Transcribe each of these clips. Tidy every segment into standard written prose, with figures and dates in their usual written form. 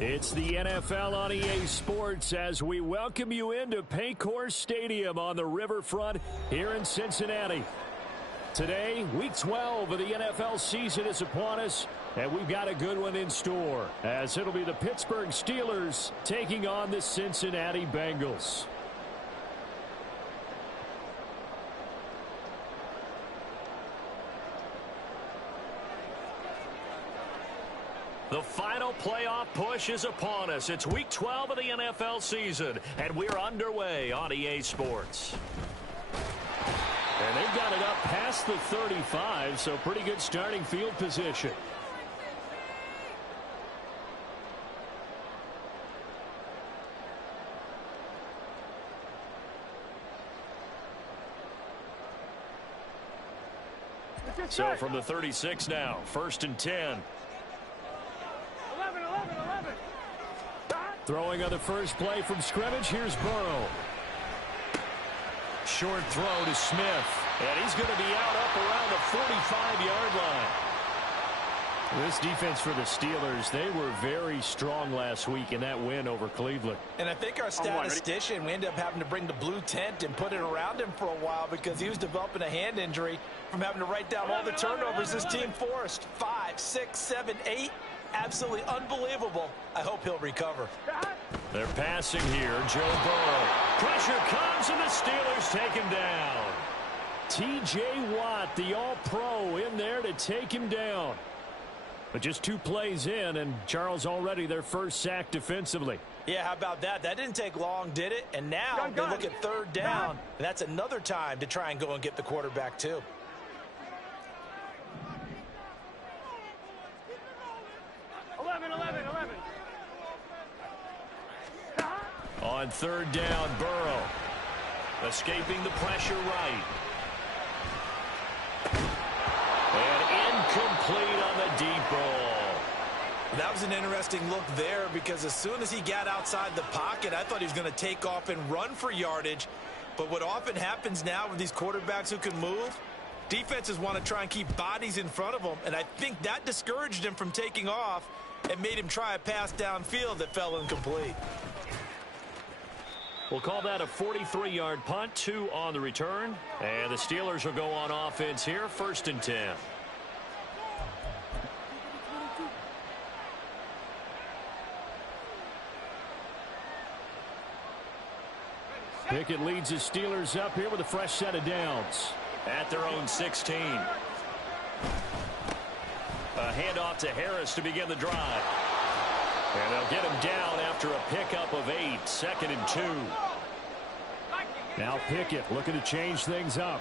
It's the NFL on EA Sports as we welcome you into Paycor Stadium on the riverfront here in Cincinnati. Today, Week 12 of the NFL season is upon us, and we've got a good one in store, as it'll be the Pittsburgh Steelers taking on the Cincinnati Bengals. The final playoff push is upon us. It's Week 12 of the NFL season, and we're underway on EA Sports. And they've got it up past the 35, so pretty good starting field position. So from the 36 now, 1st and 10. Throwing on the first play from scrimmage, here's Burrow. Short throw to Smith, and he's going to be out up around the 45-yard line. This defense for the Steelers, they were very strong last week in that win over Cleveland. And I think our statistician, we ended up having to bring the blue tent and put it around him for a while because he was developing a hand injury from having to write down all the turnovers this team forced. 5, 6, 7, 8. Absolutely unbelievable. I hope he'll recover. They're passing here. Joe Burrow. Pressure comes, and the Steelers take him down. T.J. Watt, the All-Pro, in there to take him down. But just 2 plays in, and Charles already their first sack defensively. Yeah, how about that? That didn't take long, did it? And now they look at 3rd down, and that's another time to try and go and get the quarterback, too. On 3rd down, Burrow. Escaping the pressure right. And incomplete on the deep ball. That was an interesting look there because as soon as he got outside the pocket, I thought he was going to take off and run for yardage. But what often happens now with these quarterbacks who can move, defenses want to try and keep bodies in front of them. And I think that discouraged him from taking off and made him try a pass downfield that fell incomplete. We'll call that a 43-yard punt, 2 on the return. And the Steelers will go on offense here, 1st and 10. Pickett leads his Steelers up here with a fresh set of downs. At their own 16. A handoff to Harris to begin the drive. And they'll get him down after a pickup of 8, 2nd and 2. Now Pickett looking to change things up.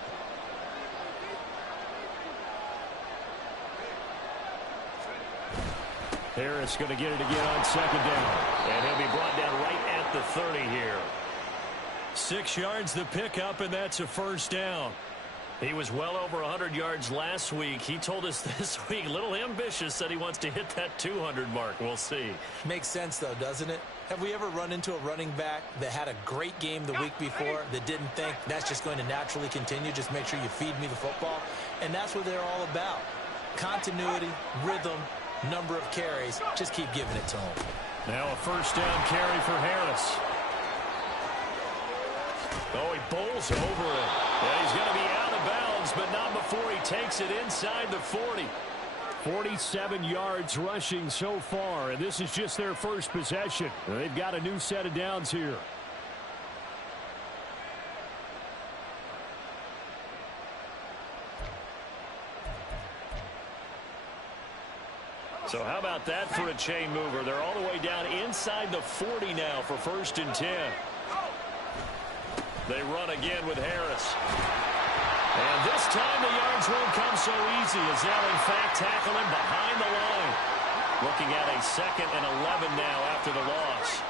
Harris going to get it again on 2nd down. And he'll be brought down right at the 30 here. 6 yards the pickup, and that's a 1st down. He was well over 100 yards last week. He told us this week, a little ambitious, that he wants to hit that 200 mark. We'll see. Makes sense, though, doesn't it? Have we ever run into a running back that had a great game the week before that didn't think that's just going to naturally continue? Just make sure you feed me the football. And that's what they're all about. Continuity, rhythm, number of carries. Just keep giving it to him. Now a 1st down carry for Harris. Oh, he bowls over it. Yeah, he's going to be out of bounds, but not before he takes it inside the 40. 47 yards rushing so far, and this is just their first possession. They've got a new set of downs here. So how about that for a chain mover? They're all the way down inside the 40 now for 1st and 10. They run again with Harris. And this time the yards won't come so easy as they'll, in fact, tackle him behind the line. Looking at a 2nd and 11 now after the loss.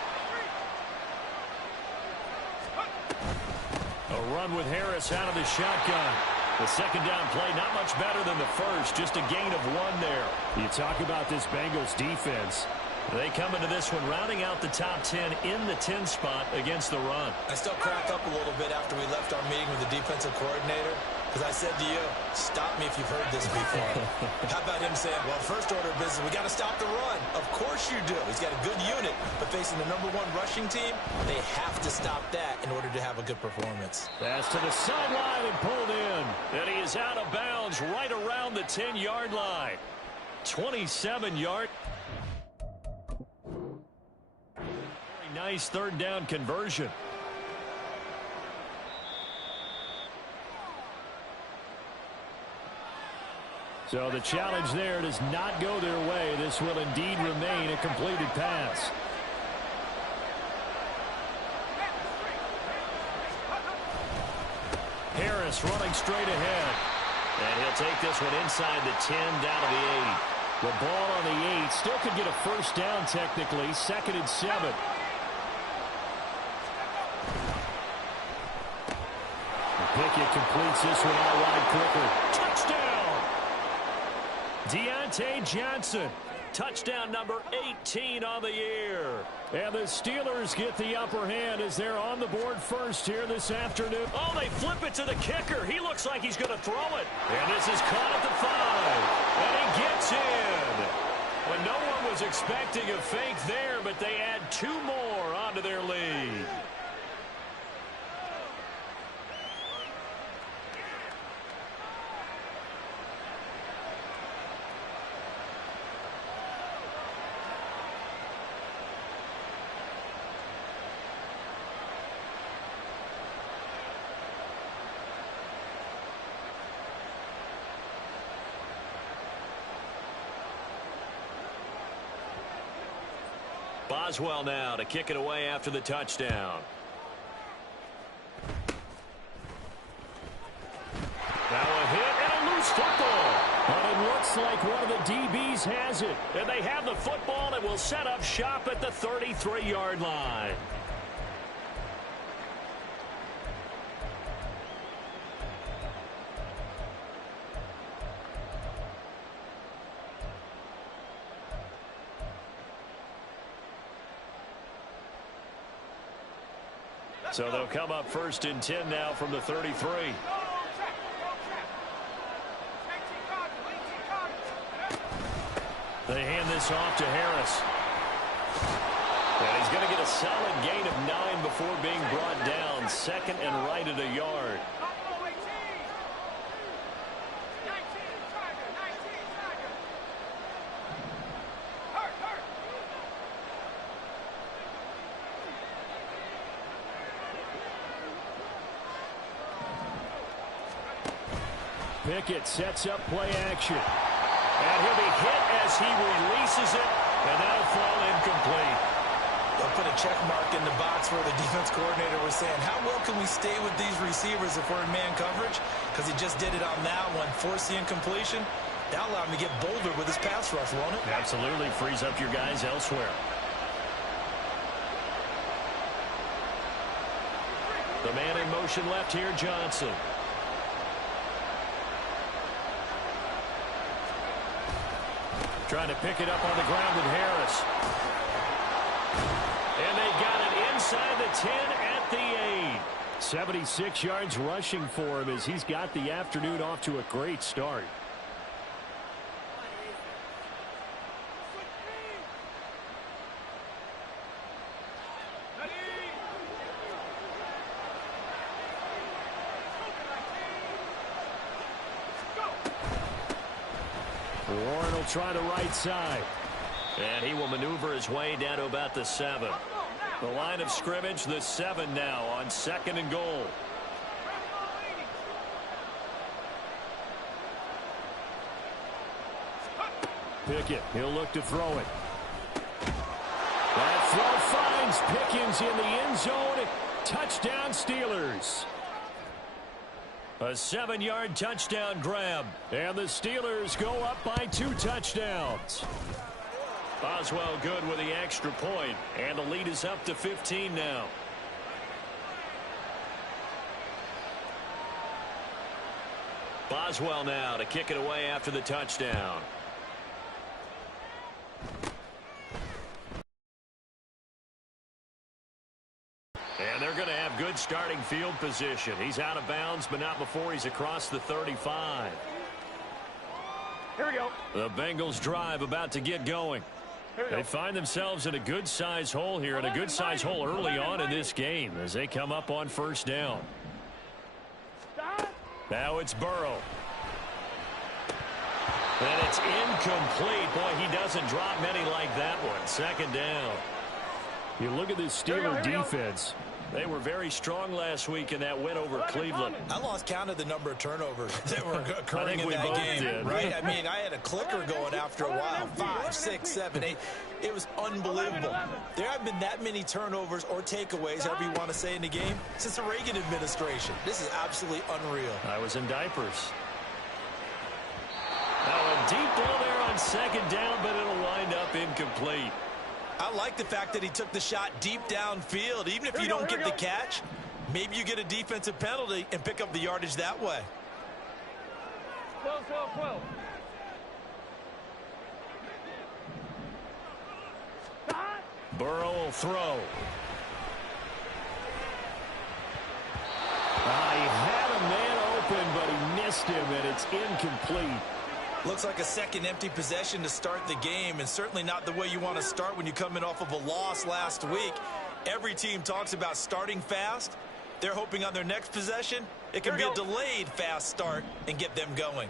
A run with Harris out of the shotgun. The 2nd down play, not much better than the first, just a gain of 1 there. You talk about this Bengals defense. They come into this one rounding out the top 10 in the 10 spot against the run. I still crack up a little bit after we left our meeting with the defensive coordinator. Because I said to you, stop me if you've heard this before. How about him saying, well, first order of business, we got to stop the run. Of course you do. He's got a good unit, but facing the #1 rushing team, they have to stop that in order to have a good performance. Pass to the sideline and pulled in. And he is out of bounds right around the 10-yard line. 27-yard. Very nice third down conversion. So the challenge there does not go their way. This will indeed remain a completed pass. Harris running straight ahead. And he'll take this one inside the 10, down to the 8. The ball on the 8 still could get a first down technically. 2nd and 7. Pickett completes this one out wide quickly. Touchdown! Deontay Johnson, touchdown number 18 on the year. And the Steelers get the upper hand as they're on the board first here this afternoon. Oh, they flip it to the kicker. He looks like he's going to throw it. And this is caught at the 5. And he gets in. When no one was expecting a fake there, but they add 2 more onto their lead. Boswell now to kick it away after the touchdown. Now a hit and a loose football. But it looks like one of the DBs has it. And they have the football and will set up shop at the 33-yard line. So they'll come up 1st and 10 now from the 33. They hand this off to Harris. And he's going to get a solid gain of 9 before being brought down. 2nd and right at a yard. Pickett sets up play action. And he'll be hit as he releases it. And that'll fall incomplete. They'll put a check mark in the box where the defense coordinator was saying, how well can we stay with these receivers if we're in man coverage? Because he just did it on that one, force the incompletion. That'll allow him to get bolder with his pass rush, won't it? Absolutely. Frees up your guys elsewhere. The man in motion left here, Johnson. Trying to pick it up on the ground with Harris. And they got it inside the 10 at the 8. 76 yards rushing for him as he's got the afternoon off to a great start. Warren will try the right side. And he will maneuver his way down to about the 7. The line of scrimmage, the 7 now on 2nd and goal. Pickett, he'll look to throw it. That throw finds Pickens in the end zone. Touchdown Steelers. A 7-yard touchdown grab. And the Steelers go up by 2 touchdowns. Boswell good with the extra point. And the lead is up to 15 now. Boswell now to kick it away after the touchdown. And they're going to have good starting field position. He's out of bounds, but not before he's across the 35. Here we go. The Bengals drive about to get going. They find themselves in a good-sized hole here, and a good-sized hole early on in this game as they come up on first down. Now it's Burrow. And it's incomplete. Boy, he doesn't drop many like that one. Second down. You look at this Steeler defense. They were very strong last week in that win over Cleveland. I lost count of the number of turnovers that were occurring in that game. Did. Right? I mean, I had a clicker going after a while. 5, 6, 7, 8. It was unbelievable. There haven't been that many turnovers or takeaways, however you want to say, in the game since the Reagan administration. This is absolutely unreal. I was in diapers. Now a deep ball there on second down, but it'll wind up incomplete. I like the fact that he took the shot deep downfield. Even if you don't get the catch, maybe you get a defensive penalty and pick up the yardage that way. 12, 12, 12. Burrow will throw. He had a man open, but he missed him, and it's incomplete. Looks like a second empty possession to start the game, and certainly not the way you want to start when you're coming off of a loss last week. Every team talks about starting fast. They're hoping on their next possession, it can be a delayed fast start and get them going.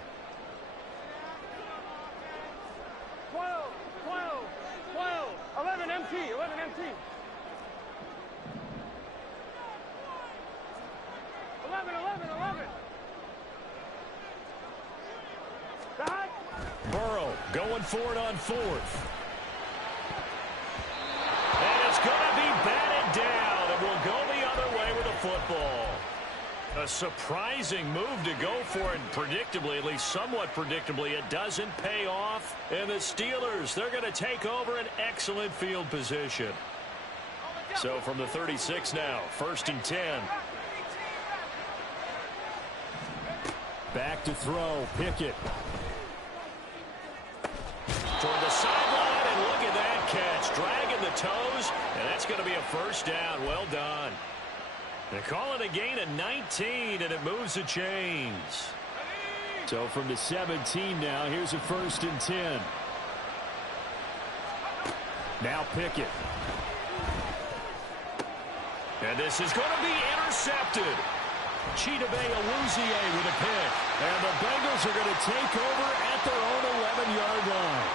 12, 12, 12, 11 MT, 11 MT. 11, 11, 11. Burrow going for it on fourth. And it's going to be batted down, and we'll go the other way with the football. A surprising move to go for it, and predictably, at least somewhat predictably, it doesn't pay off. And the Steelers, they're going to take over an excellent field position. So from the 36 now, 1st and 10. Back to throw, Pickett. Toward the sideline, and look at that catch. Dragging the toes, and that's going to be a first down. Well done. They call it a gain of 19, and it moves the chains. So from the 17 now, here's a 1st and 10. Now Pickett. And this is going to be intercepted. Chidobe Awuzie with a pick. And the Bengals are going to take over at their own 11-yard line.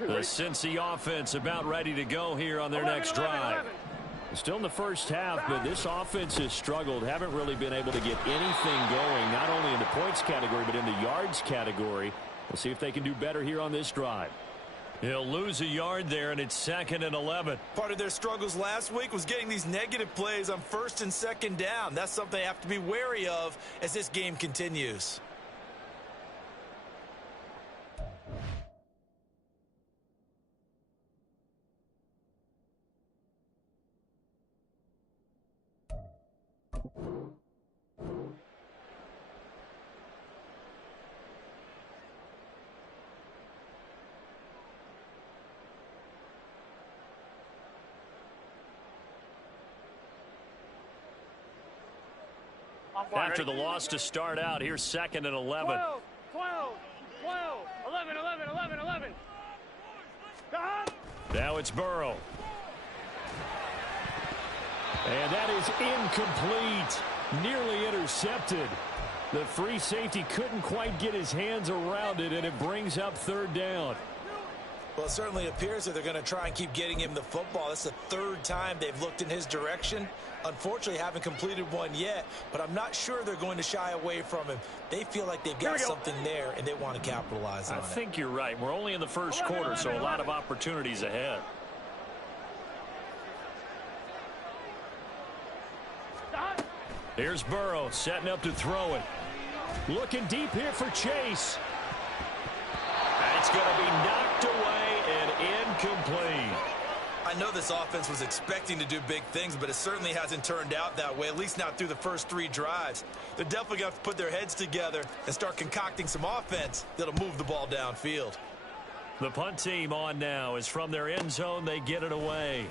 The Cincy offense about ready to go here on their next drive. Still in the first half, but this offense has struggled. Haven't really been able to get anything going, not only in the points category, but in the yards category. We'll see if they can do better here on this drive. He'll lose a yard there, and it's 2nd and 11. Part of their struggles last week was getting these negative plays on 1st and 2nd down. That's something they have to be wary of as this game continues. After the loss to start out, here's 2nd and 11. 12, 12, 12, 11, 11, 11, 11. Now it's Burrow. And that is incomplete. Nearly intercepted. The free safety couldn't quite get his hands around it, and it brings up 3rd down. Well, it certainly appears that they're going to try and keep getting him the football. That's the 3rd time they've looked in his direction. Unfortunately, haven't completed one yet, but I'm not sure they're going to shy away from him. They feel like they've got something there, and they want to capitalize on it. I think you're right. We're only in the first quarter, so a lot of opportunities ahead. Here's Burrow setting up to throw it. Looking deep here for Chase. It's going to be knocked away and incomplete. I know this offense was expecting to do big things, but it certainly hasn't turned out that way, at least not through the first 3 drives. They're definitely going to have to put their heads together and start concocting some offense that'll move the ball downfield. The punt team on now is from their end zone. They get it away.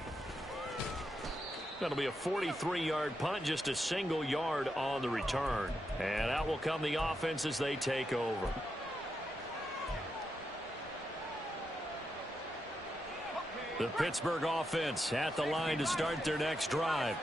That'll be a 43-yard punt, just a single yard on the return. And out will come the offense as they take over. The Pittsburgh offense at the line to start their next drive.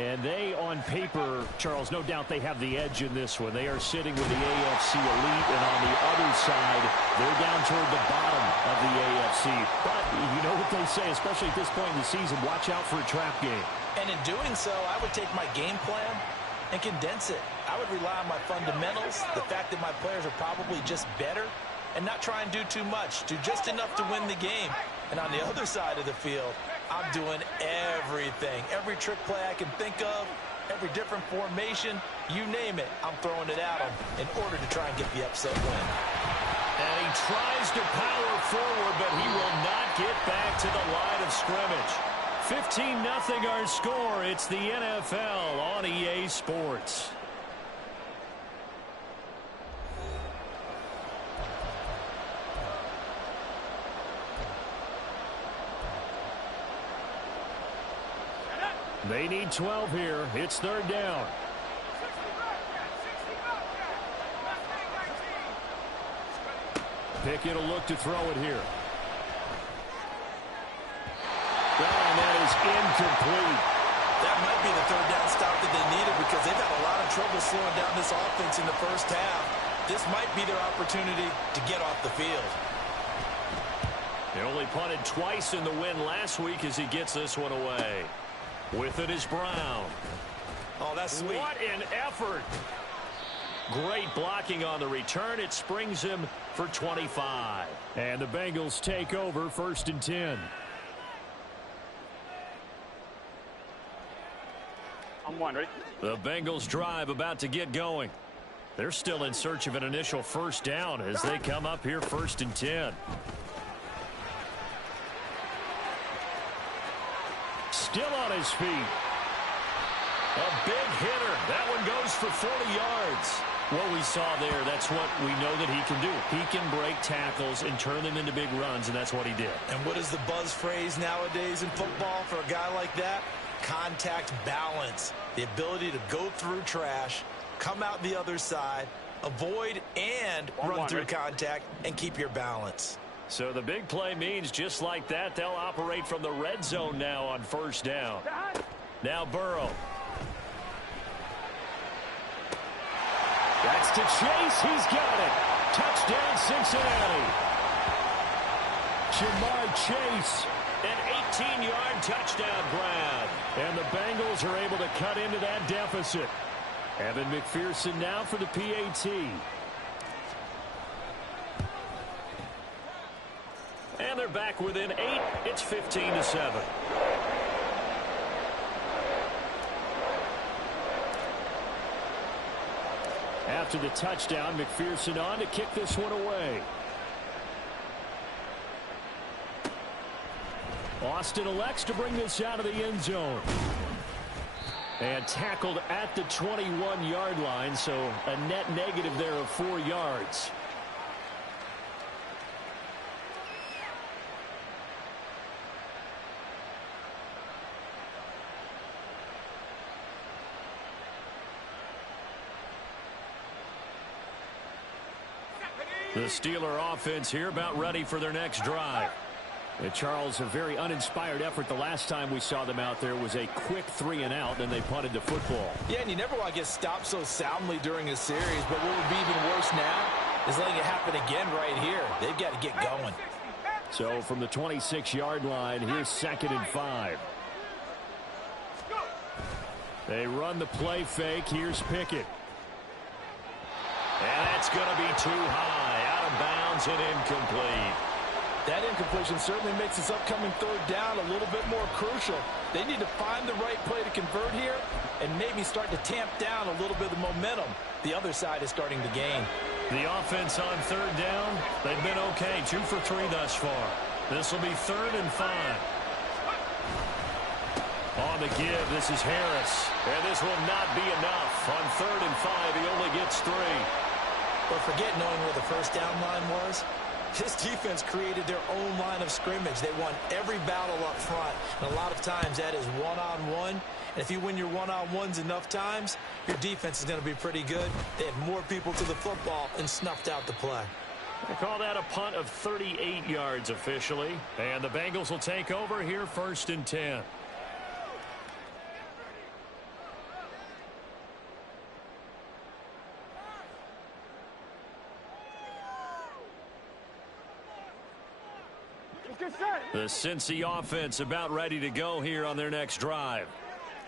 And they, on paper, Charles, no doubt they have the edge in this one. They are sitting with the AFC elite, and on the other side, they're down toward the bottom of the AFC. But you know what they say, especially at this point in the season, watch out for a trap game. And in doing so, I would take my game plan and condense it. I would rely on my fundamentals, the fact that my players are probably just better, and not try and do too much, do just enough to win the game. And on the other side of the field, I'm doing everything. Every trick play I can think of, every different formation, you name it, I'm throwing it at them in order to try and get the upset win. And he tries to power forward, but he will not get back to the line of scrimmage. 15-0 our score. It's the NFL on EA Sports. They need 12 here. It's third down. Pickett will look to throw it here. And that is incomplete. That might be the third down stop that they needed because they've had a lot of trouble slowing down this offense in the first half. This might be their opportunity to get off the field. They only punted twice in the win last week as he gets this one away. With it is Brown. Oh, that's sweet. What an effort. Great blocking on the return. It springs him for 25. And the Bengals take over 1st and 10. I'm one, ready? The Bengals drive about to get going. They're still in search of an initial first down as they come up here 1st and 10. Still on his feet. A big hitter. That one goes for 40 yards. What we saw there, that's what we know that he can do. He can break tackles and turn them into big runs, and that's what he did. And what is the buzz phrase nowadays in football for a guy like that? Contact balance. The ability to go through trash, come out the other side, avoid and run through contact, and keep your balance. So the big play means just like that, they'll operate from the red zone now on first down. Now Burrow. That's to Chase. He's got it. Touchdown, Cincinnati. Jamar Chase, an 18-yard touchdown grab. And the Bengals are able to cut into that deficit. Evan McPherson now for the PAT. And they're back within 8. It's 15-7. After the touchdown, McPherson on to kick this one away. Austin elects to bring this out of the end zone. And tackled at the 21-yard line, so a net negative there of 4 yards. The Steeler offense here about ready for their next drive. And Charles, a very uninspired effort the last time we saw them out there was a quick 3-and-out, and they punted the football. Yeah, and you never want to get stopped so soundly during a series, but what would be even worse now is letting it happen again right here. They've got to get going. So from the 26-yard line, here's 2nd and 5. They run the play fake. Here's Pickett. And that's going to be too high. Out of bounds and incomplete. That incompletion certainly makes this upcoming third down a little bit more crucial. They need to find the right play to convert here and maybe start to tamp down a little bit of momentum. The other side is starting to gain. The offense on third down, they've been okay. 2 for 3 thus far. This will be 3rd and 5. to give. This is Harris. And this will not be enough. On 3rd and 5, he only gets 3. But forget knowing where the first down line was. This defense created their own line of scrimmage. They won every battle up front. And a lot of times that is one-on-one. And if you win your one-on-ones enough times, your defense is going to be pretty good. They had more people to the football and snuffed out the play. They call that a punt of 38 yards officially. And the Bengals will take over here 1st and 10. The Cincy offense about ready to go here on their next drive.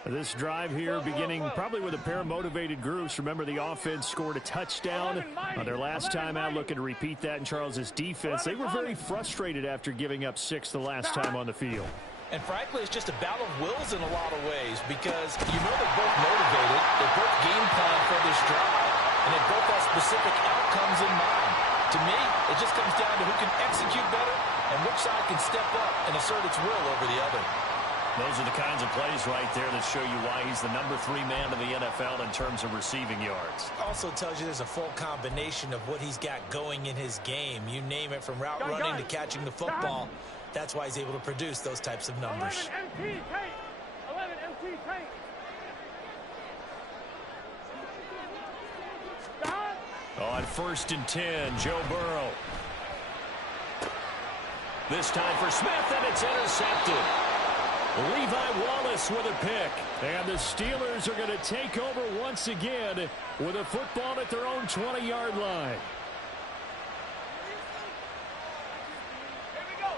This drive here beginning probably with a pair of motivated groups. Remember, the offense scored a touchdown on their last time out, looking to repeat that in Charles's defense. They were very frustrated after giving up 6 the last time on the field. And frankly, it's just a battle of wills in a lot of ways because you know they're both motivated. They both game plan for this drive, and they both have specific outcomes in mind. To me, it just comes down to who can execute better and which side can step up and assert its will over the other. Those are the kinds of plays right there that show you why he's the number 3 man in the NFL in terms of receiving yards. Also tells you there's a full combination of what he's got going in his game. You name it, from route running to catching the football. That's why he's able to produce those types of numbers. 11 MT tank. On 1st and 10, Joe Burrow. This time for Smith, and it's intercepted. Levi Wallace with a pick. And the Steelers are going to take over once again with a football at their own 20-yard line.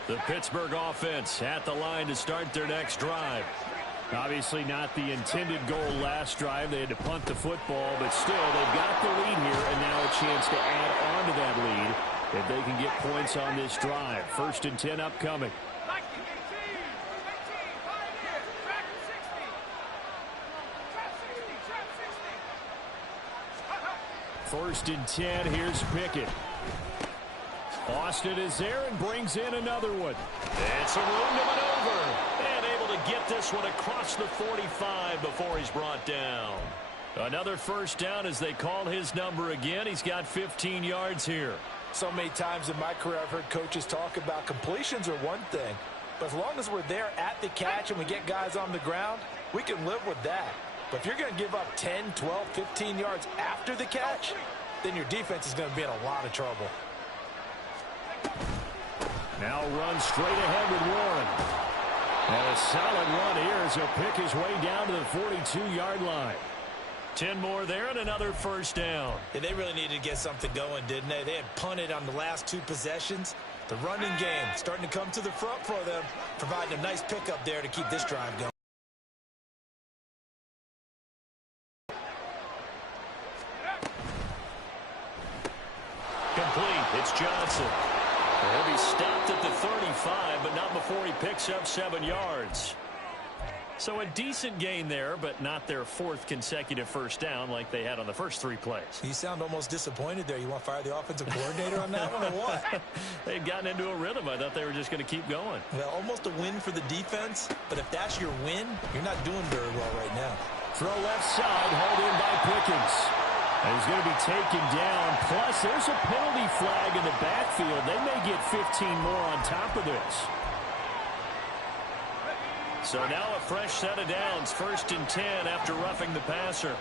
The Pittsburgh offense at the line to start their next drive. Obviously not the intended goal last drive. They had to punt the football, but still they've got the lead here and now a chance to add on to that lead if they can get points on this drive. 1st and 10 upcoming. 1st and 10, here's Pickett. Austin is there and brings in another one. It's a room to maneuver. And able to get this one across the 45 before he's brought down. Another 1st down as they call his number again. He's got 15 yards here. So many times in my career I've heard coaches talk about completions are one thing. But as long as we're there at the catch and we get guys on the ground, we can live with that. But if you're going to give up 10, 12, 15 yards after the catch, then your defense is going to be in a lot of trouble. Now run straight ahead with Warren. And a solid run here as he'll pick his way down to the 42-yard line. 10 more there and another 1st down. Yeah, they really needed to get something going, didn't they? They had punted on the last 2 possessions. The running game starting to come to the front for them, providing a nice pickup there to keep this drive going. Complete. It's Johnson. He'll be stopped at the 35, but not before he picks up 7 yards. So a decent gain there, but not their 4th consecutive 1st down like they had on the first 3 plays. You sound almost disappointed there. You want to fire the offensive coordinator on that one or what? They'd gotten into a rhythm. I thought they were just going to keep going. Well, almost a win for the defense, but if that's your win, you're not doing very well right now. Throw left side, hauled in by Pickens. And he's going to be taken down. Plus, there's a penalty flag in the backfield. They may get 15 more on top of this. So now a fresh set of downs. 1st and 10 after roughing the passer.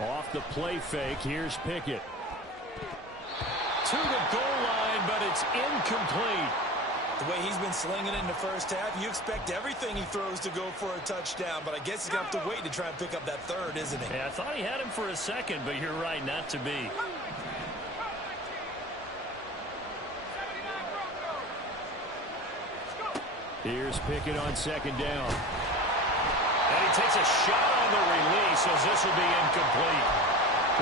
Off the play fake, here's Pickett. To the goal line, but it's incomplete. The way he's been slinging it in the first half, you expect everything he throws to go for a touchdown, but I guess he's going to have to wait to try and pick up that 3rd, isn't he? Yeah, I thought he had him for a second, but you're right, not to be. Here's Pickett on 2nd down. And he takes a shot on the release as this will be incomplete.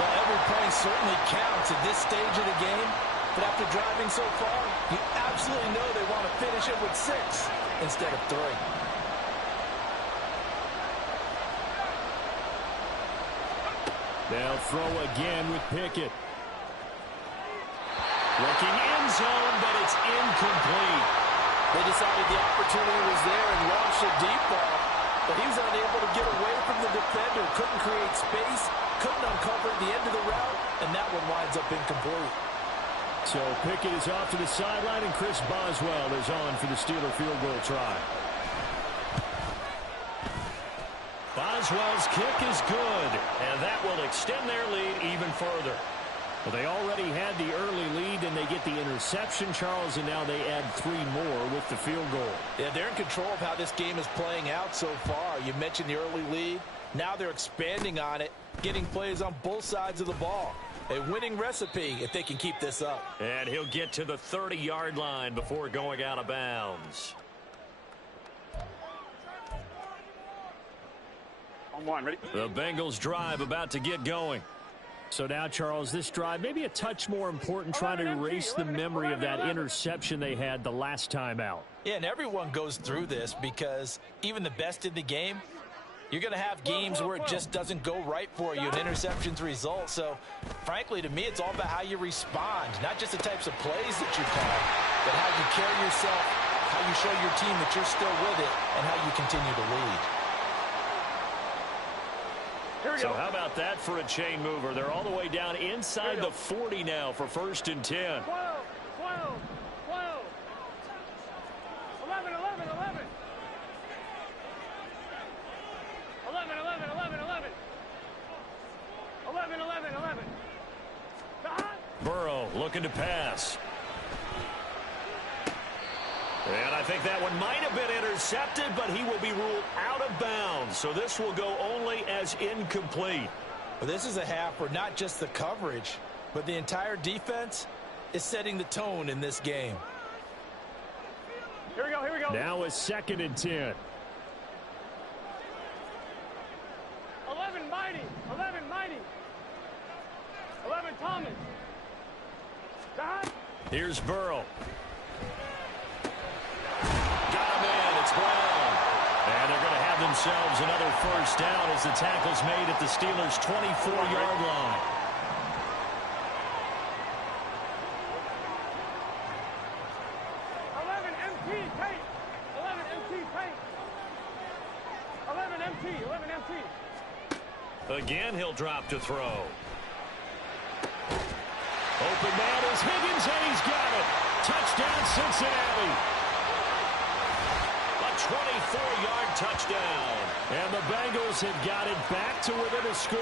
Well, every point certainly counts at this stage of the game. But after driving so far, you absolutely know they want to finish it with 6 instead of 3. They'll throw again with Pickett. Looking end zone, but it's incomplete. They decided the opportunity was there and launched a deep ball, but he was unable to get away from the defender, couldn't create space, couldn't uncover the end of the route, and that one winds up incomplete. So Pickett is off to the sideline, and Chris Boswell is on for the Steeler field goal try. Boswell's kick is good, and that will extend their lead even further. Well, they already had the early lead, and they get the interception, Charles, and now they add 3 more with the field goal. Yeah, they're in control of how this game is playing out so far. You mentioned the early lead. Now they're expanding on it, getting plays on both sides of the ball. A winning recipe if they can keep this up. And he'll get to the 30-yard line before going out of bounds. On one, ready? The Bengals drive about to get going. So now, Charles, this drive maybe a touch more important, trying to erase the memory of that interception they had the last time out. Yeah, and everyone goes through this because even the best in the game, you're going to have games where it just doesn't go right for you, and interceptions result. So, frankly, to me, it's all about how you respond, not just the types of plays that you call, but how you carry yourself, how you show your team that you're still with it, and how you continue to lead. So how about that for a chain mover? They're all the way down inside the 40 now for 1st and 10. 12, 12, 12. 11, 11, 11. 11, 11, 11, 11. 11, 11, 11. Burrow looking to pass. And I think that one might have been intercepted, but he will be ruled out of bounds. So this will go only as incomplete. Well, this is a half where not just the coverage, but the entire defense is setting the tone in this game. Here we go, here we go. Now a 2nd and 10. 11 mighty, 11 mighty. 11 Thomas. Don. Here's Burrow. It's Brown. And they're going to have themselves another 1st down as the tackle's made at the Steelers' 24-yard line. Again, he'll drop to throw. Open man is Higgins, and he's got it. Touchdown, Cincinnati. 24-yard touchdown. And the Bengals have got it back to within a score.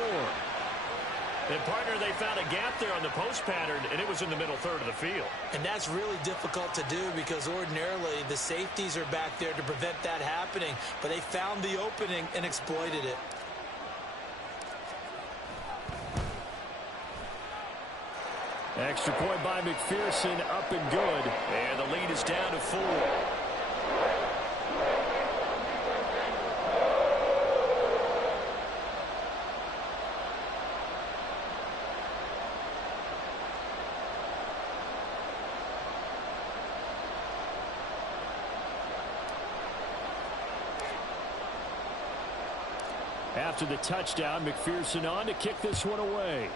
And, partner, they found a gap there on the post pattern, and it was in the middle third of the field. And that's really difficult to do because ordinarily the safeties are back there to prevent that happening. But they found the opening and exploited it. Extra point by McPherson, up and good. And the lead is down to 4. After the touchdown, McPherson on to kick this one away.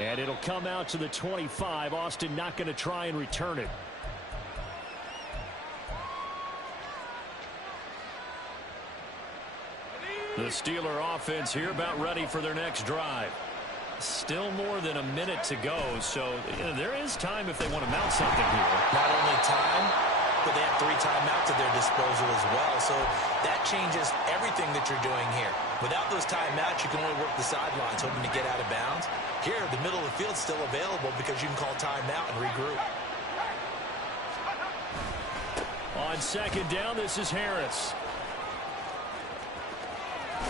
And it'll come out to the 25. Austin not going to try and return it. The Steeler offense here about ready for their next drive. Still more than a minute to go, so there is time if they want to mount something here. Not only time, but they have 3 timeouts at their disposal as well, so that changes everything that you're doing here. Without those timeouts, you can only work the sidelines, hoping to get out of bounds. Here, the middle of the field is still available because you can call timeout and regroup. On 2nd down, this is Harris.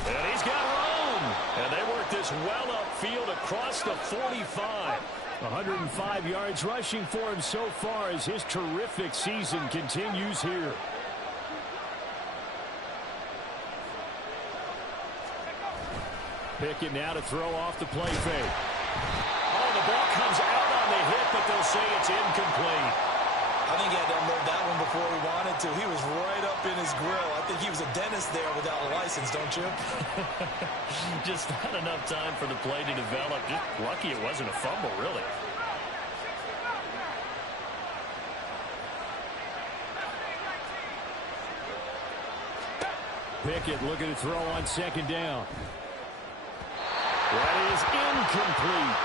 And he's got room. And they work this well upfield across the 45. 105 yards rushing for him so far as his terrific season continues here. Pickett now to throw off the play fake. Oh, the ball comes out on the hit, but they'll say it's incomplete. I think he had to unload that one before he wanted to. He was right up in his grill. I think he was a dentist there without a license, don't you? Just not enough time for the play to develop. Just lucky it wasn't a fumble, really. Pickett looking to throw on second down. That is incomplete.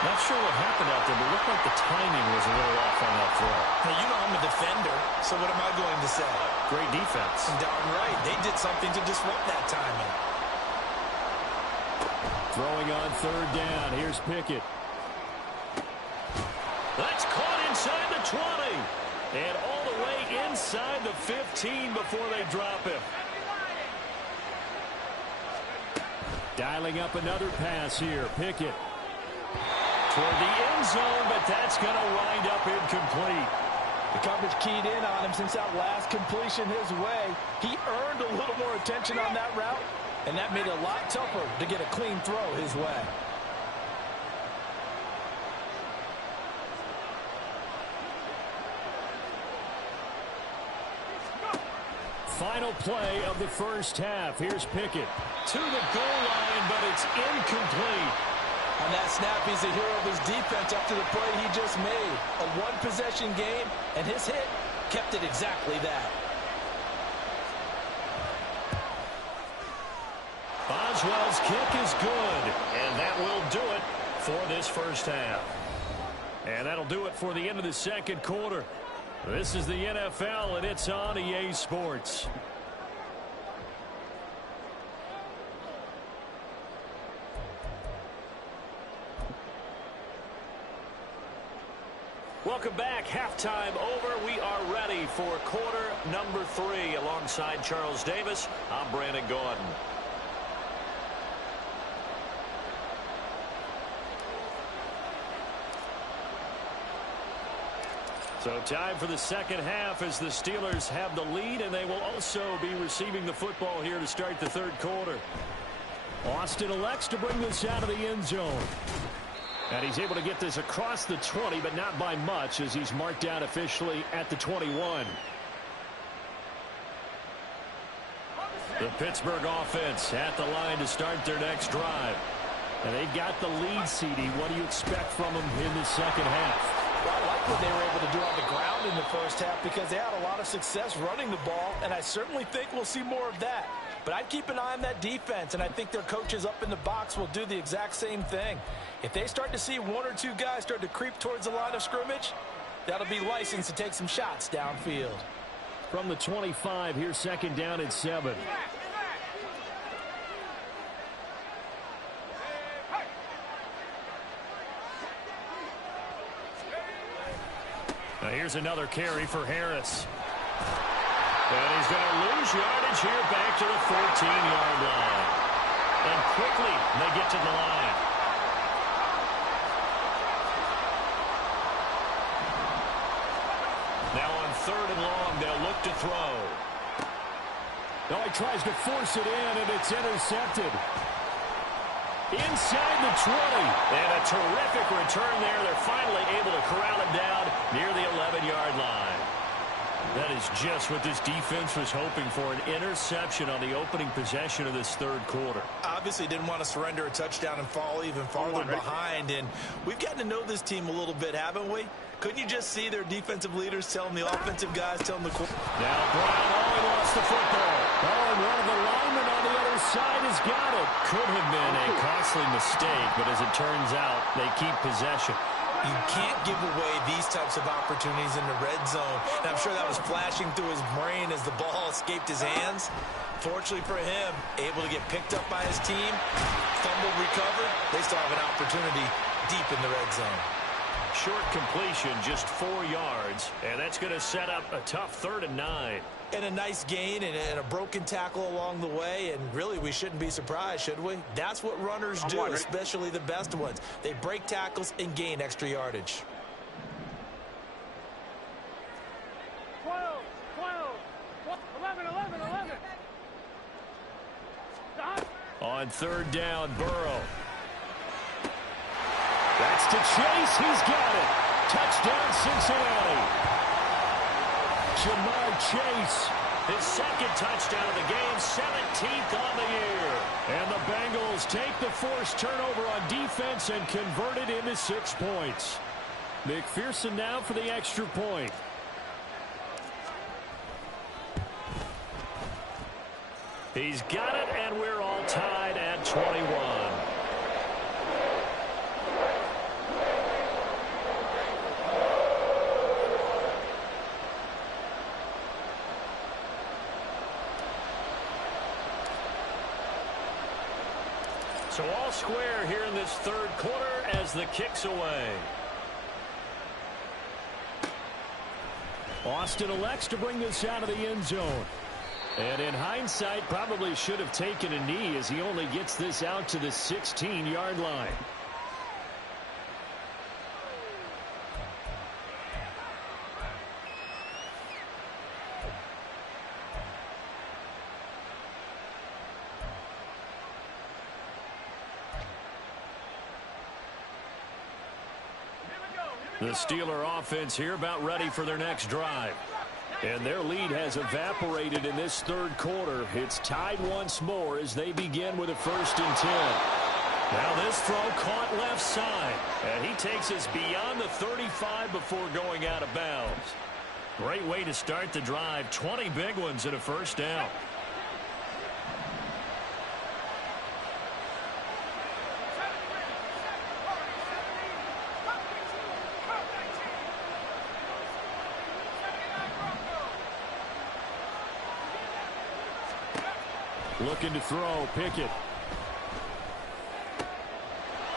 Not sure what happened out there, but it looked like the timing was a little off on that throw. Now, you know I'm a defender, so what am I going to say? Great defense. Darn right. They did something to disrupt that timing. Throwing on third down. Here's Pickett. That's caught inside the 20. And all the way inside the 15 before they drop him. Dialing up another pass here. Pickett toward the end zone, but that's going to wind up incomplete. The coverage keyed in on him since that last completion his way. He earned a little more attention on that route, and that made it a lot tougher to get a clean throw his way. Final play of the first half. Here's Pickett to the goal line, but it's incomplete. On that snap, he's the hero of his defense after the play he just made. A one-possession game, and his hit kept it exactly that. Boswell's kick is good, and that will do it for this first half. And that'll do it for the end of the second quarter. This is the NFL, and it's on EA Sports. Welcome back. Halftime over. We are ready for quarter number 3. Alongside Charles Davis, I'm Brandon Gaudin. So time for the second half as the Steelers have the lead, and they will also be receiving the football here to start the third quarter. Austin elects to bring this out of the end zone. And he's able to get this across the 20, but not by much, as he's marked out officially at the 21. The Pittsburgh offense at the line to start their next drive. And they've got the lead, CD. What do you expect from them in the second half? Well, I like what they were able to do on the ground in the first half because they had a lot of success running the ball, and I certainly think we'll see more of that. But I'd keep an eye on that defense, and I think their coaches up in the box will do the exact same thing. If they start to see one or two guys start to creep towards the line of scrimmage, that'll be licensed to take some shots downfield. From the 25, here's second down and 7. Now here's another carry for Harris. And he's going to lose yardage here back to the 14-yard line. And quickly they get to the line. Now on third and long, they'll look to throw. Now he tries to force it in, and it's intercepted. Inside the 20. And a terrific return there. They're finally able to corral him down near the 11-yard line. That is just what this defense was hoping for, an interception on the opening possession of this third quarter. Obviously didn't want to surrender a touchdown and fall even farther behind. And we've gotten to know this team a little bit, haven't we? Couldn't you just see their defensive leaders telling the offensive guys, telling the quarterback? Now Brown only lost the football. Oh, and one of the linemen on the other side has got it. Could have been a costly mistake, but as it turns out, they keep possession. You can't give away these types of opportunities in the red zone. And I'm sure that was flashing through his brain as the ball escaped his hands. Fortunately for him, able to get picked up by his team, fumbled, recovered. They still have an opportunity deep in the red zone. Short completion, just 4 yards, and that's going to set up a tough 3rd and 9. And a nice gain and a broken tackle along the way, and really we shouldn't be surprised, should we? That's what runners do, especially the best ones. They break tackles and gain extra yardage. 12, 11, 11, 11. On third down, Burrow. That's to Chase. He's got it. Touchdown, Cincinnati. Jamar Chase His second touchdown of the game, 17th on the year. And the Bengals take the forced turnover on defense and convert it into 6 points. McPherson now for the extra point. He's got it, and we're all tied at 21. So all square here in this third quarter as the kick's away. Austin elects to bring this out of the end zone. And in hindsight, probably should have taken a knee as he only gets this out to the 16-yard line. The Steeler offense here about ready for their next drive. And their lead has evaporated in this third quarter. It's tied once more as they begin with a 1st and 10. Now this throw caught left side. And he takes us beyond the 35 before going out of bounds. Great way to start the drive. 20 big ones and a 1st down. Looking to throw, Pickett.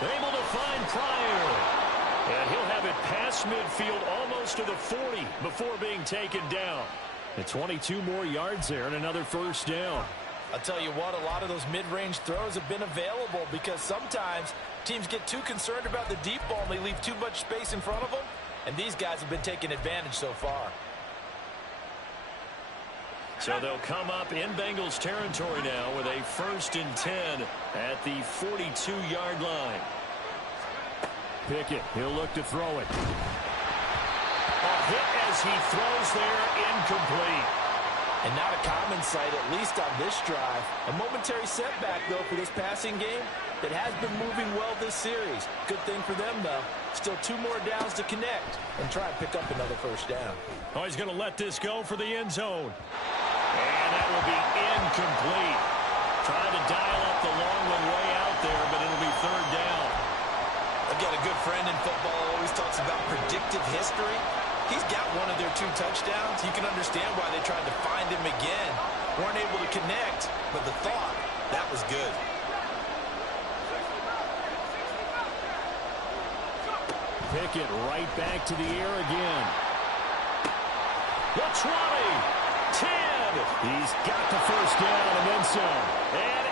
Able to find Pryor. And he'll have it past midfield almost to the 40 before being taken down. And 22 more yards there and another 1st down. I'll tell you what, a lot of those mid-range throws have been available because sometimes teams get too concerned about the deep ball and they leave too much space in front of them. And these guys have been taking advantage so far. So they'll come up in Bengals territory now with a 1st and 10 at the 42-yard line. Pickett, he'll look to throw it. A hit as he throws there, incomplete. And not a common sight, at least on this drive. A momentary setback, though, for this passing game that has been moving well this series. Good thing for them, though. Still 2 more downs to connect and try and pick up another 1st down. Oh, he's going to let this go for the end zone. And that will be incomplete. Trying to dial up the long one way out there, but it'll be 3rd down. I've got a good friend in football who always talks about predictive history. He's got one of their 2 touchdowns. You can understand why they tried to find him again. Weren't able to connect, but the thought, that was good. Pickett right back to the air again. The 20, 10. He's got the 1st down and then some. And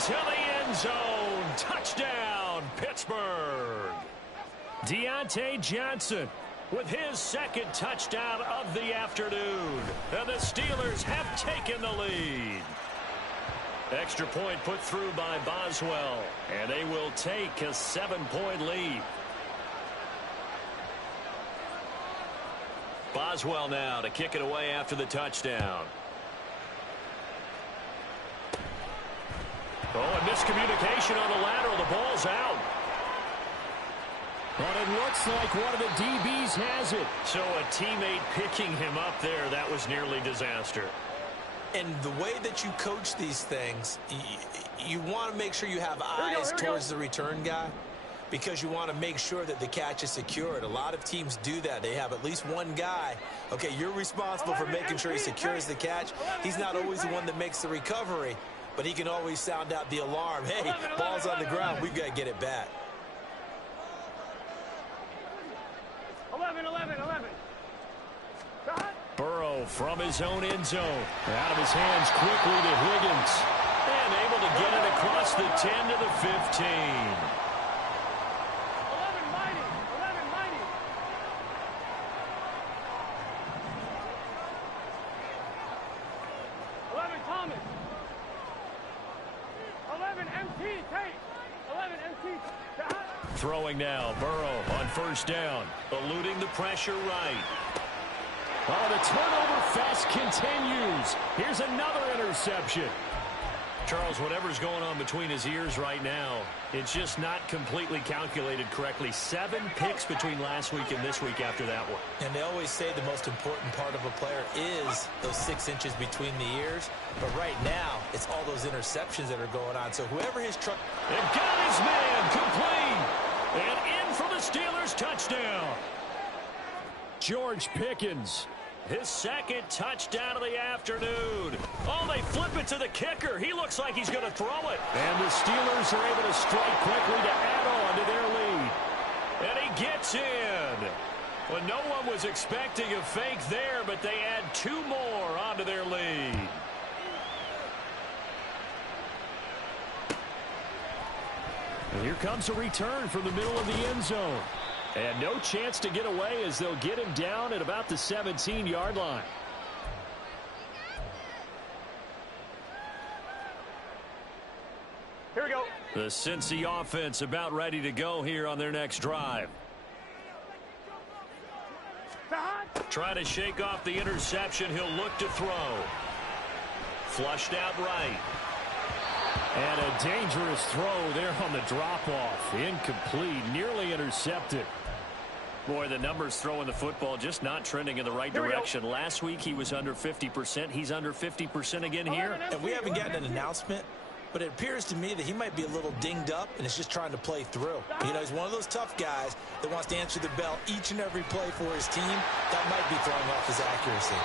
into the end zone. Touchdown, Pittsburgh. Deontay Johnson with his 2nd touchdown of the afternoon. And the Steelers have taken the lead. Extra point put through by Boswell. And they will take a 7-point lead. Boswell now to kick it away after the touchdown. Oh, and miscommunication on the lateral. The ball's out. But it looks like one of the DBs has it. So a teammate picking him up there, that was nearly disaster. And the way that you coach these things, you want to make sure you have eyes towards the return guy because you want to make sure that the catch is secured. A lot of teams do that. They have at least one guy. Okay, you're responsible for making sure he secures the catch. He's not always the one that makes the recovery, but he can always sound out the alarm. Hey, ball's on the ground. We've got to get it back. 11. Burrow from his own end zone. Out of his hands quickly to Higgins. And able to get it across the 10 to the 15. 11 mighty. 11 Thomas. 11 MT Tate. 11 MT Tate. Throwing now, Burrow on 1st down. Eluding the pressure right. Oh, the turnover fest continues. Here's another interception. Charles, whatever's going on between his ears right now, it's just not completely calculated correctly. 7 picks between last week and this week after that one. And they always say the most important part of a player is those 6 inches between the ears. But right now, it's all those interceptions that are going on. So whoever his truck... And got his man complete. And in for the Steelers touchdown. George Pickens. His second touchdown of the afternoon. Oh, they flip it to the kicker. He looks like he's going to throw it. And the Steelers are able to strike quickly to add on to their lead. And he gets in. Well, no one was expecting a fake there, but they add 2 more onto their lead. And here comes a return from the middle of the end zone. And no chance to get away as they'll get him down at about the 17-yard line. Here we go. The Cincy offense about ready to go here on their next drive. Try to shake off the interception. He'll look to throw. Flushed out right. And a dangerous throw there on the drop-off. Incomplete, nearly intercepted. Boy, the numbers throwing the football just not trending in the right direction. Last week he was under 50%. He's under 50% again here. And we haven't gotten an announcement, but it appears to me that he might be a little dinged up and is just trying to play through. You know, he's one of those tough guys that wants to answer the bell each and every play for his team. That might be throwing off his accuracy.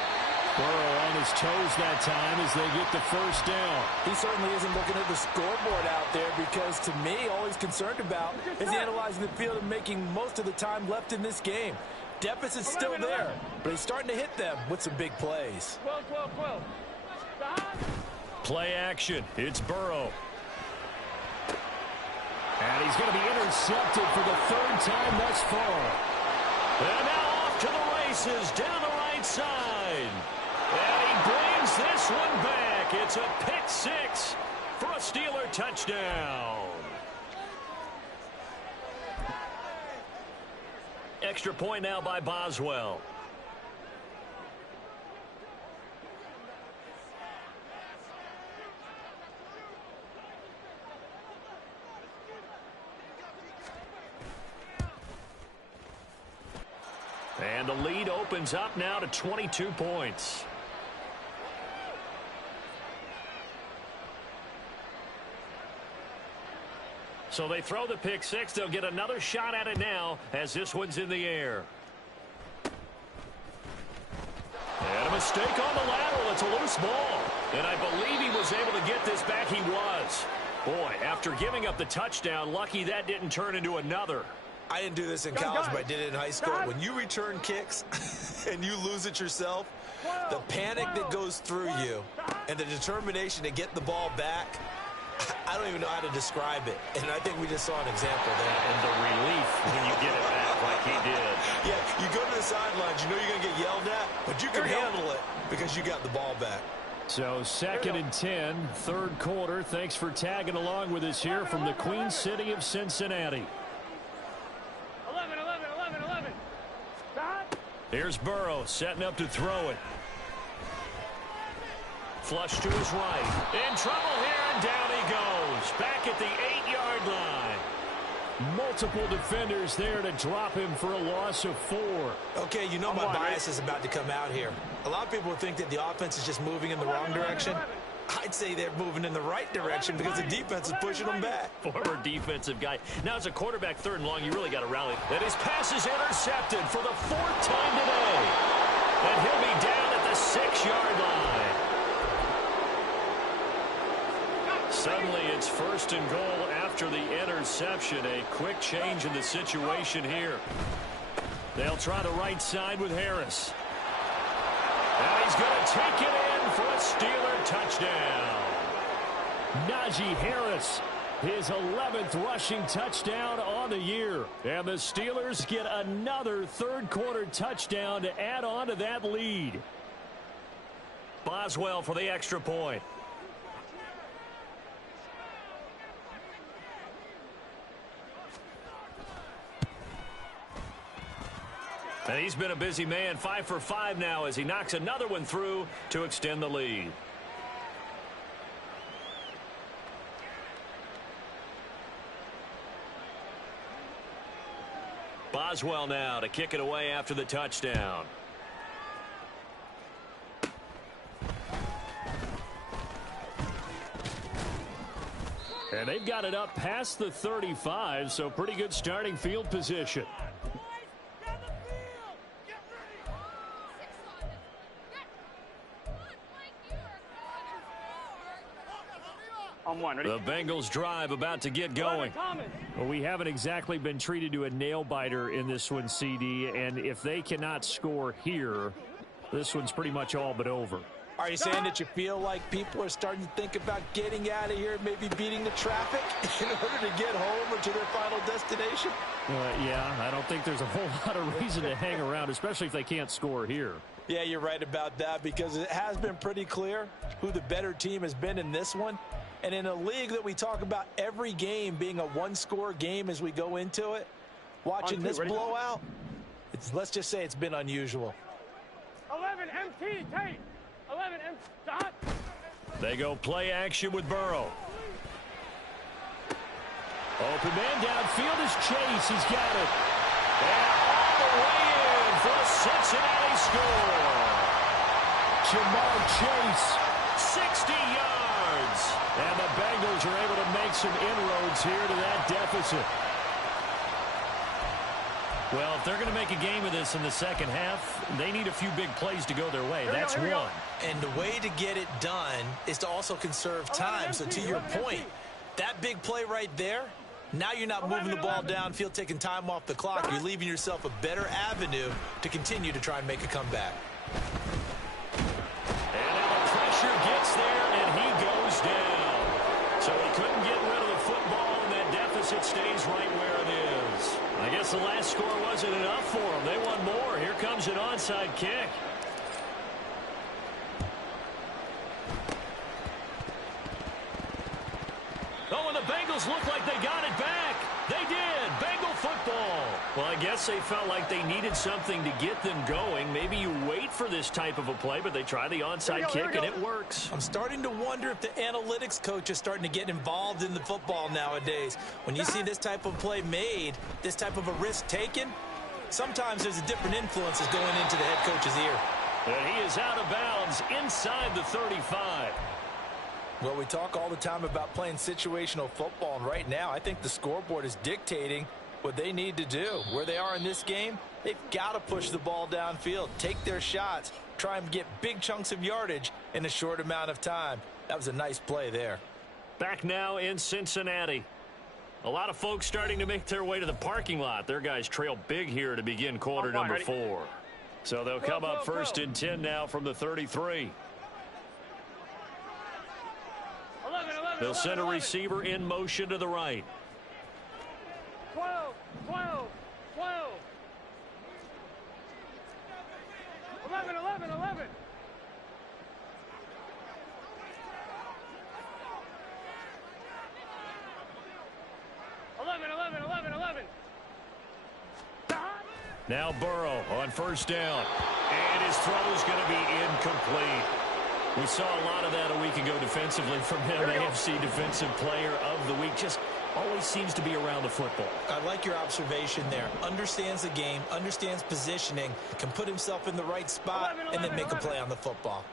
Burrow on his toes that time as they get the first down. He certainly isn't looking at the scoreboard out there because, to me, all he's concerned about is analyzing the field and making most of the time left in this game. Deficit's still there, but he's starting to hit them with some big plays. 12, 12, 12. Play action. It's Burrow. And he's going to be intercepted for the 3rd time thus far. And now off to the races down the right side. And he brings this one back. It's a pick 6 for a Steeler touchdown. Extra point now by Boswell. And the lead opens up now to 22 points. So they throw the pick 6. They'll get another shot at it now as this one's in the air. And a mistake on the lateral. It's a loose ball. And I believe he was able to get this back. He was. Boy, after giving up the touchdown, lucky that didn't turn into another. I didn't do this in college, but I did it in high school. When you return kicks and you lose it yourself, the panic that goes through you and the determination to get the ball back, I don't even know how to describe it. And I think we just saw an example there. And the relief when you get it back like he did. Yeah, you go to the sidelines, you know you're going to get yelled at, but you can handle it because you got the ball back. So 2nd and 10, 3rd quarter. Thanks for tagging along with us here from the Queen City of Cincinnati. 11, 11, 11, 11. Here's Burrow setting up to throw it. Flush to his right. In trouble here, and down he goes. Back at the 8-yard line. Multiple defenders there to drop him for a loss of 4. Okay, you know my bias is about to come out here. A lot of people think that the offense is just moving in the wrong direction. I'd say they're moving in the right direction because the defense is pushing them back. Former defensive guy. Now as a quarterback 3rd and long, you really got to rally. And his pass is intercepted for the 4th time today. And he'll be down at the 6-yard line. Suddenly it's 1st and goal after the interception. A quick change in the situation here. They'll try the right side with Harris. And he's going to take it in for a Steeler touchdown. Najee Harris, his 11th rushing touchdown on the year. And the Steelers get another 3rd quarter touchdown to add on to that lead. Boswell for the extra point. And he's been a busy man, 5 for 5 now as he knocks another one through to extend the lead. Boswell now to kick it away after the touchdown. And they've got it up past the 35, so pretty good starting field position. The Bengals drive about to get going. Well, we haven't exactly been treated to a nail-biter in this one, CD, and if they cannot score here, this one's pretty much all but over. Are you saying that you feel like people are starting to think about getting out of here, maybe beating the traffic in order to get home or to their final destination? Yeah, I don't think there's a whole lot of reason to hang around, especially if they can't score here. Yeah, you're right about that because it has been pretty clear who the better team has been in this one. And in a league that we talk about every game being a one-score game as we go into it, watching this blowout, let's just say it's been unusual. 11 MT, Tate. 11 MT, dot. They go play action with Burrow. Open man downfield is Chase. He's got it. And all the way in for a Cincinnati score. Jamar Chase, 60 yards. And the Bengals are able to make some inroads here to that deficit. Well, if they're going to make a game of this in the second half, they need a few big plays to go their way. That's one. And the way to get it done is to also conserve time. So to your point, that big play right there, now you're not moving the ball downfield, taking time off the clock. You're leaving yourself a better avenue to continue to try and make a comeback. And now the pressure gets there, and he goes down. So he couldn't get rid of the football, and that deficit stays right where it is. I guess the last score wasn't enough for them. They want more. Here comes an onside kick. Oh, and the Bengals look like they got it back. They did. Bengal football. Well, I guess they felt like they needed something to get them going. Maybe you wait for this type of a play, but they try the onside kick, and it works. I'm starting to wonder if the analytics coach is starting to get involved in the football nowadays. When you see this type of play made, this type of a risk taken, sometimes there's a different influences going into the head coach's ear. And he is out of bounds inside the 35. Well, we talk all the time about playing situational football, and right now I think the scoreboard is dictating what they need to do. Where they are in this game, they've got to push the ball downfield, take their shots, try and get big chunks of yardage in a short amount of time. That was a nice play there. Back now in Cincinnati. A lot of folks starting to make their way to the parking lot. Their guys trail big here to begin quarter number 4. So they'll come up first and 10 now from the 33. 11, They'll send a receiver in motion to the right. 12, 12, 12. 11, 11, 11. 11, 11, 11, 11. Now Burrow on first down. And his throw is going to be incomplete. We saw a lot of that a week ago defensively from him. AFC Defensive Player of the Week. Just always seems to be around the football. I like your observation there. Understands the game, understands positioning, can put himself in the right spot, and then make a play on the football.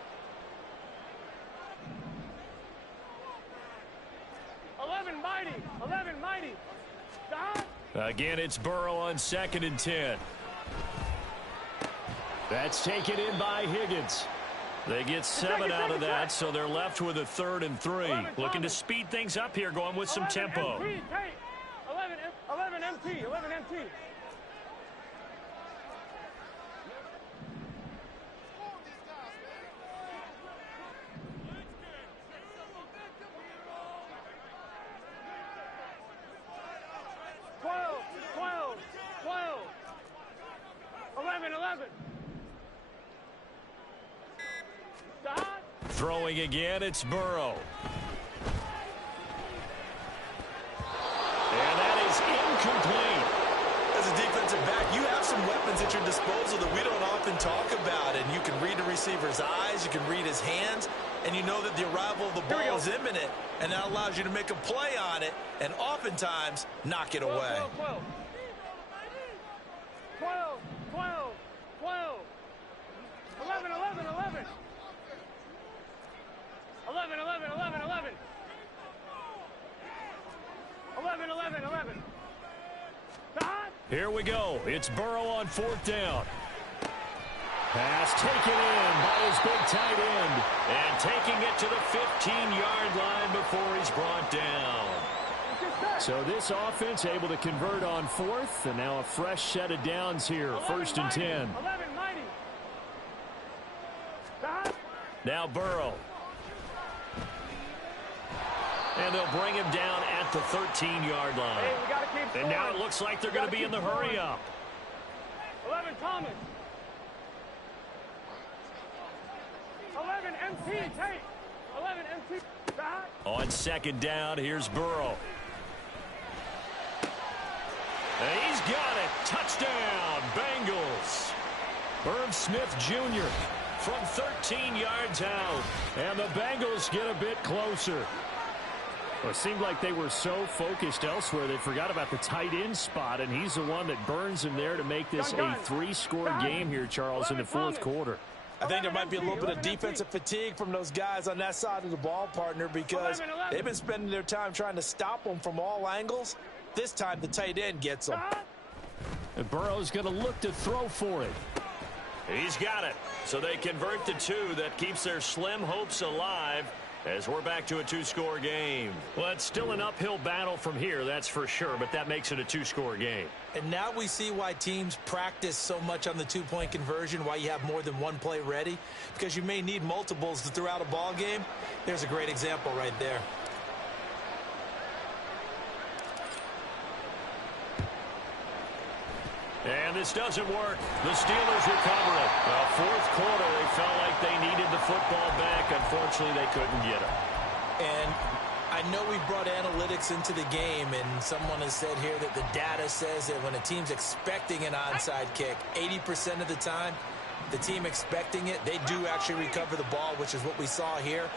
11 mighty. 11 mighty. Again, it's Burrow on second and 10. That's taken in by Higgins. They get 7 out of that, so they're left with a 3rd and 3. Looking to speed things up here, going with some tempo. 11 MT, 11 MT. Throwing again, it's Burrow. And that is incomplete. As a defensive back, you have some weapons at your disposal receiver's eyes. You can read his hands. And you know that the arrival of the ball is imminent. And that allows you to make a play on it. And oftentimes, knock it away. 12, 11, 11, 11. 11, 11, 11, 11. 11, 11, 11. Here we go. It's Burrow on 4th down. Pass taken in by his big tight end. And taking it to the 15-yard line before he's brought down. So this offense able to convert on 4th. And now a fresh set of downs here. 1st and 10. 11, mighty. Now Burrow. And they'll bring him down at the 13-yard line. Hey, we gotta keep and now it looks like they're going to be in the hurry up. 11, Thomas. 11, MT, Tate. 11, MT. On 2nd down, here's Burrow. And he's got it. Touchdown, Bengals. Irv Smith Jr. from 13 yards out. And the Bengals get a bit closer. Well, it seemed like they were so focused elsewhere they forgot about the tight end spot, and he's the one that burns him there to make this a 3-score game here, Charles, in the 4th quarter. I think there might be a little bit of defensive fatigue from those guys on that side of the ball, partner, because they've been spending their time trying to stop them from all angles. This time the tight end gets them. And Burrow's going to look to throw for it. He's got it. So they convert the 2. That keeps their slim hopes alive as we're back to a 2-score game. Well, it's still an uphill battle from here, that's for sure, but that makes it a 2-score game. And now we see why teams practice so much on the 2-point conversion, why you have more than one play ready, because you may need multiples to throw out a ball game. There's a great example right there. And this doesn't work. The Steelers recover it. Well, 4th quarter, they felt like they needed the football back. Unfortunately, they couldn't get it. And I know we brought analytics into the game, and someone has said here that the data says that when a team's expecting an onside kick, 80% of the time, the team expecting it, they do actually recover the ball, which is what we saw here.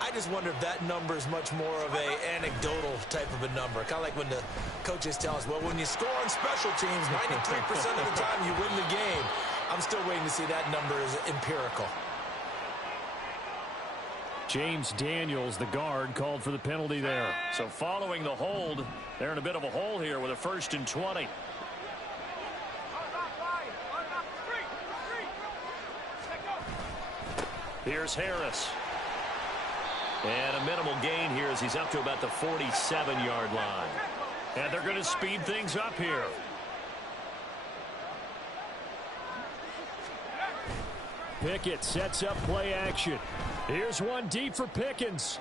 I just wonder if that number is much more of a anecdotal type of a number. Kind of like when the coaches tell us, well, when you score on special teams, 93% of the time you win the game. I'm still waiting to see that number is empirical. James Daniels, the guard, called for the penalty there. So following the hold, they're in a bit of a hole here with a 1st and 20. Here's Harris. And a minimal gain here as he's up to about the 47-yard line. And they're going to speed things up here. Pickett sets up play action. Here's one deep for Pickens.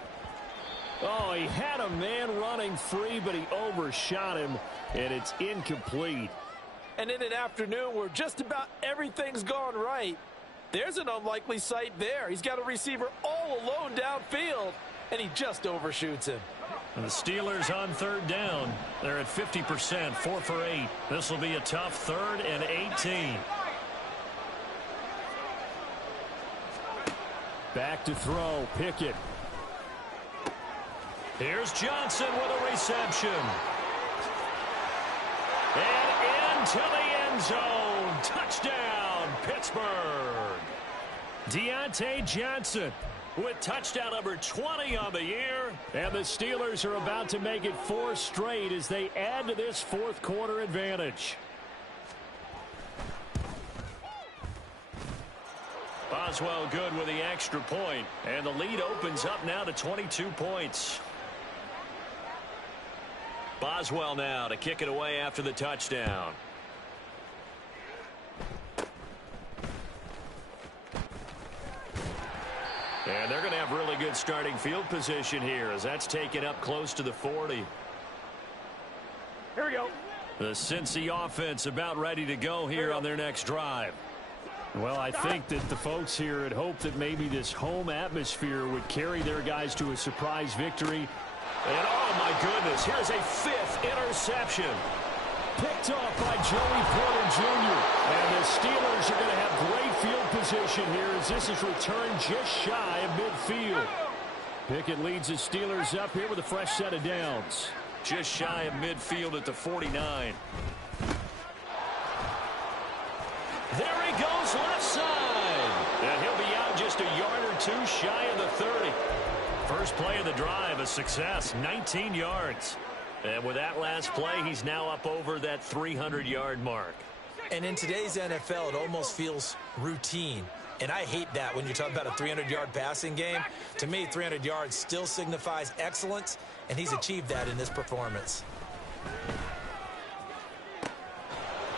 Oh, he had a man running free, but he overshot him, and it's incomplete. And in an afternoon where just about everything's gone right, there's an unlikely sight there. He's got a receiver all alone downfield, and he just overshoots him. And the Steelers on 3rd down. They're at 50%, 4 for 8. This will be a tough 3rd and 18. Back to throw, Pickett. Here's Johnson with a reception. And into the end zone. Touchdown, Pittsburgh. Deontay Johnson with touchdown number 20 on the year. And the Steelers are about to make it 4 straight as they add to this 4th quarter advantage. Boswell good with the extra point. And the lead opens up now to 22 points. Boswell now to kick it away after the touchdown. And they're going to have really good starting field position here as that's taken up close to the 40. Here we go. The Cincy offense about ready to go here on their next drive. Well, I think that the folks here had hoped that maybe this home atmosphere would carry their guys to a surprise victory. And, oh, my goodness, here's a 5th interception. picked off by Joey Porter Jr. And the Steelers are going to have great field position here as this is returned just shy of midfield. Pickett leads the Steelers up here with a fresh set of downs. Just shy of midfield at the 49. There he goes left side. And he'll be out just a yard or two shy of the 30. First play of the drive, a success, 19 yards. And with that last play, he's now up over that 300-yard mark. And in today's NFL, it almost feels routine. And I hate that when you talk about a 300-yard passing game. To me, 300 yards still signifies excellence, and he's achieved that in this performance.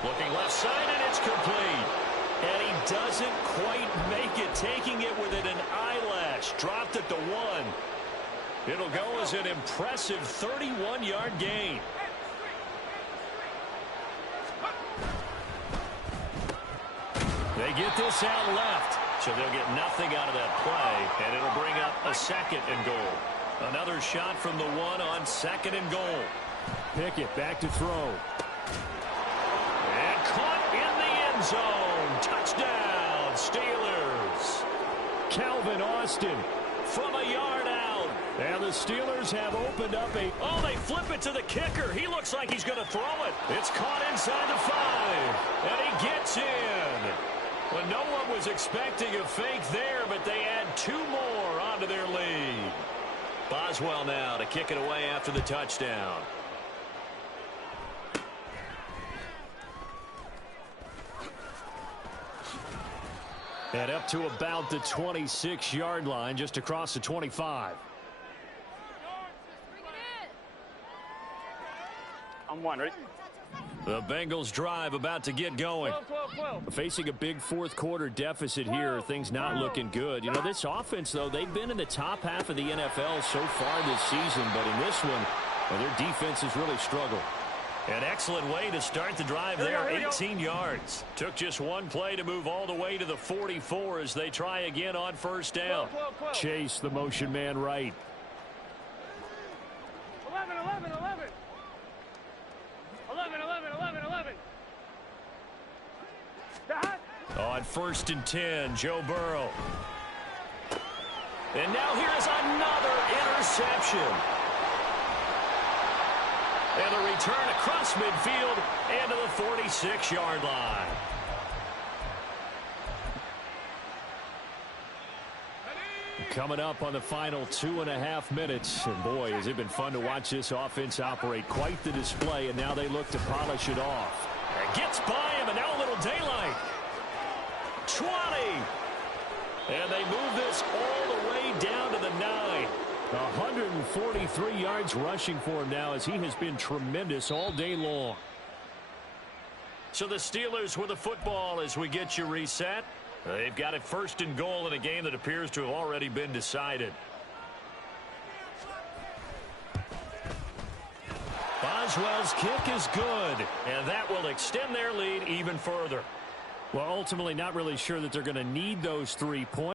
Looking left side, and it's complete. And he doesn't quite make it, taking it within an eyelash. Dropped at the 1. It'll go as an impressive 31-yard gain. They get this out left, so they'll get nothing out of that play, and it'll bring up a second and goal. Another shot from the 1 on second and goal. Pickett back to throw. And caught in the end zone. Touchdown, Steelers. Calvin Austin from a yard out. And the Steelers have opened up a... Oh, they flip it to the kicker. He looks like he's going to throw it. It's caught inside the 5. And he gets in. Well, no one was expecting a fake there, but they add 2 more onto their lead. Boswell now to kick it away after the touchdown. And up to about the 26-yard line, just across the 25. I'm one, ready? The Bengals drive about to get going. 12. Facing a big fourth-quarter deficit here, things not looking good. You know, this offense, though, they've been in the top half of the NFL so far this season, but in this one, well, their defense has really struggled. An excellent way to start the drive there, 18 yards. Took just one play to move all the way to the 44 as they try again on first down. 12. Chase, the motion man, right. 11. 11. On first and 10, Joe Burrow. And now here is another interception. And a return across midfield and to the 46-yard line. Coming up on the final 2.5 minutes. And boy, has it been fun to watch this offense operate. Quite the display, and now they look to polish it off. And gets by him, and now a little daylight. 20. And they move this all the way down to the 9. 143 yards rushing for him now as he has been tremendous all day long. So the Steelers with the football as we get you reset. They've got it first and goal in a game that appears to have already been decided. Boswell's kick is good, and that will extend their lead even further. Well, ultimately not really sure that they're going to need those 3 points.